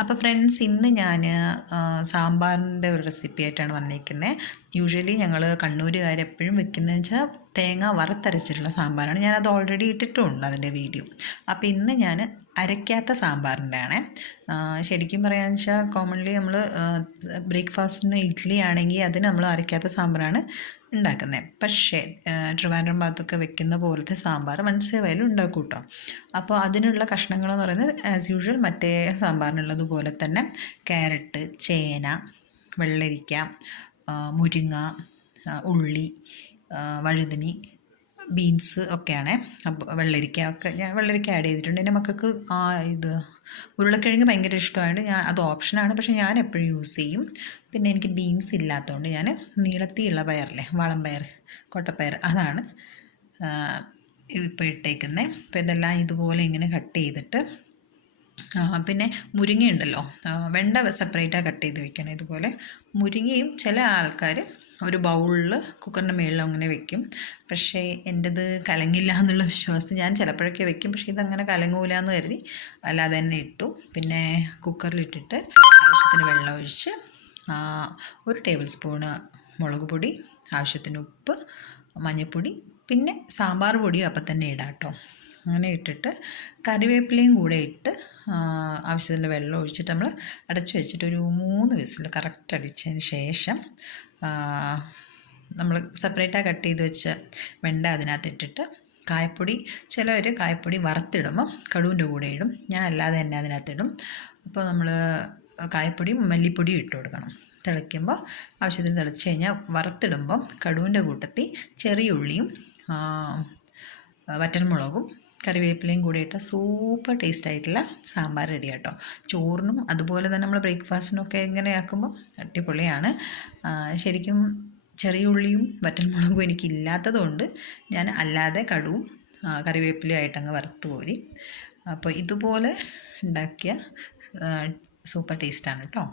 അപ്പോൾ ഫ്രണ്ട്സ് ഇന്ന് ഞാൻ സാമ്പാറിന്റെ ഒരു റെസിപ്പി ആയിട്ടാണ് വന്നിരിക്കുന്നത് യൂഷ്വലി ഞങ്ങൾ കണ്ണൂരുകാർ എപ്പോഴും വെക്കുന്നതെന്ന് വെച്ചാൽ തേങ്ങ വറുത്തരച്ചിട്ടുള്ള സാമ്പാറാണ്. ഞാനത് ഓൾറെഡി ഇട്ടിട്ടുമുണ്ട് അതിന്റെ വീഡിയോ അപ്പോൾ ഇന്ന് ഞാൻ അരയ്ക്കാത്ത സാമ്പാറിന്റെ ആണ് ശരിക്കും പറയാന്ന് വെച്ചാൽ കോമൺലി നമ്മൾ ബ്രേക്ക്ഫാസ്റ്റിന് ഇഡ്ഡലി ആണെങ്കിൽ അതിന് നമ്മൾ അരയ്ക്കാത്ത സാമ്പാറാണ് ഉണ്ടാക്കുന്നത് പക്ഷേ ട്രിവാൻഡ്രം ഭാഗത്തൊക്കെ വെക്കുന്ന പോലത്തെ സാമ്പാർ മനസ്സിലായാലും ഉണ്ടാക്കും കേട്ടോ അപ്പോൾ അതിനുള്ള കഷ്ണങ്ങളെന്ന് പറയുന്നത് ആസ് യൂഷ്വൽ മറ്റേ സാമ്പാറിനുള്ളതുപോലെ തന്നെ ക്യാരറ്റ് ചേന വെള്ളരിക്ക മുരിങ്ങ ഉള്ളി വഴുതനി ബീൻസ് ഒക്കെയാണ്. വെള്ളരിക്ക ഒക്കെ ഞാൻ വെള്ളരിക്ക ആഡ് ചെയ്തിട്ടുണ്ട്. എന്റെ മക്കൾക്ക് ആ ഇത് ഉരുളക്കിഴങ്ങ് ഭയങ്കര ഇഷ്ടമായതുകൊണ്ട് ഞാൻ അത് ഓപ്ഷനാണ് പക്ഷേ ഞാൻ എപ്പോഴും യൂസ് ചെയ്യും. പിന്നെ എനിക്ക് ബീൻസ് ഇല്ലാത്തതുകൊണ്ട് ഞാൻ നീളത്തിയുള്ള പയറില്ലേ വളം പയർ കൊട്ടപ്പയർ അതാണ് ഇപ്പോൾ ഇട്ടേക്കുന്നത് അപ്പോൾ ഇതെല്ലാം ഇതുപോലെ ഇങ്ങനെ കട്ട് ചെയ്തിട്ട് പിന്നെ മുരിങ്ങയുണ്ടല്ലോ വെണ്ട സെപ്പറേറ്റാണ് കട്ട് ചെയ്ത് വെക്കണം ഇതുപോലെ. മുരിങ്ങയും ചില ആൾക്കാർ ഒരു ബൗളിൽ കുക്കറിന്റെ മുകളിൽ അങ്ങനെ വെക്കും. പക്ഷേ എന്റെത് കലങ്ങില്ല എന്നുള്ള വിശ്വാസത്തിൽ ഞാൻ ചിലപ്പോഴൊക്കെ വെക്കും. പക്ഷേ ഇതങ്ങനെ കലങ്ങൂല എന്ന് കരുതി അല്ലാതെ തന്നെ ഇട്ടു. പിന്നെ കുക്കറിലിട്ടിട്ട് ആവശ്യത്തിന് വെള്ളം ഒഴിച്ച് ഒരു ടേബിൾ സ്പൂണ് മുളക് പൊടി ആവശ്യത്തിന് ഉപ്പ് മഞ്ഞൾപ്പൊടി പിന്നെ സാമ്പാർ പൊടിയും അപ്പം തന്നെ ഇടാം കേട്ടോ. അങ്ങനെ ഇട്ടിട്ട് കറിവേപ്പിലയും കൂടെ ഇട്ട് ആവശ്യത്തിന് വെള്ളം ഒഴിച്ചിട്ട് നമ്മൾ അടച്ചു വെച്ചിട്ട് ഒരു മൂന്ന് വിസിൽ കറക്റ്റ് അടിച്ചതിന് ശേഷം നമ്മൾ സെപ്പറേറ്റായി കട്ട് ചെയ്ത് വെച്ച വെണ്ട അതിനകത്ത് ഇട്ടിട്ട് കായപ്പൊടി ചിലവർ കായപ്പൊടി വറുത്തിടുമ്പോൾ കടുവിന്റെ കൂടെ ഇടും. ഞാൻ അല്ലാതെ തന്നെ അതിനകത്തിടും. അപ്പോൾ നമ്മൾ കായപ്പൊടിയും മല്ലിപ്പൊടിയും ഇട്ട് കൊടുക്കണം. തിളയ്ക്കുമ്പോൾ ആവശ്യത്തിന് തിളച്ച് കഴിഞ്ഞാൽ വറുത്തിടുമ്പോൾ കടുവിന്റെ കൂട്ടത്തിൽ ചെറിയ ഉള്ളിയും വറ്റൽമുളകും കറിവേപ്പിലയും കൂടി ഇട്ട സൂപ്പർ ടേസ്റ്റ് ആയിട്ടുള്ള സാമ്പാർ റെഡി കേട്ടോ ചോറിനും അതുപോലെ തന്നെ നമ്മൾ ബ്രേക്ക്ഫാസ്റ്റിനൊക്കെ ഇങ്ങനെ ആക്കുമ്പോൾ അടിപൊളിയാണ് ശരിക്കും ചെറിയ ഉള്ളിയും വറ്റൽമുളകും എനിക്കില്ലാത്തതുകൊണ്ട് ഞാൻ അല്ലാതെ കടുവും കറിവേപ്പിലയും ആയിട്ടങ്ങ് വറുത്ത് കോരി അപ്പോൾ ഇതുപോലെ ഉണ്ടാക്കിയ സൂപ്പർ ടേസ്റ്റാണ് കേട്ടോ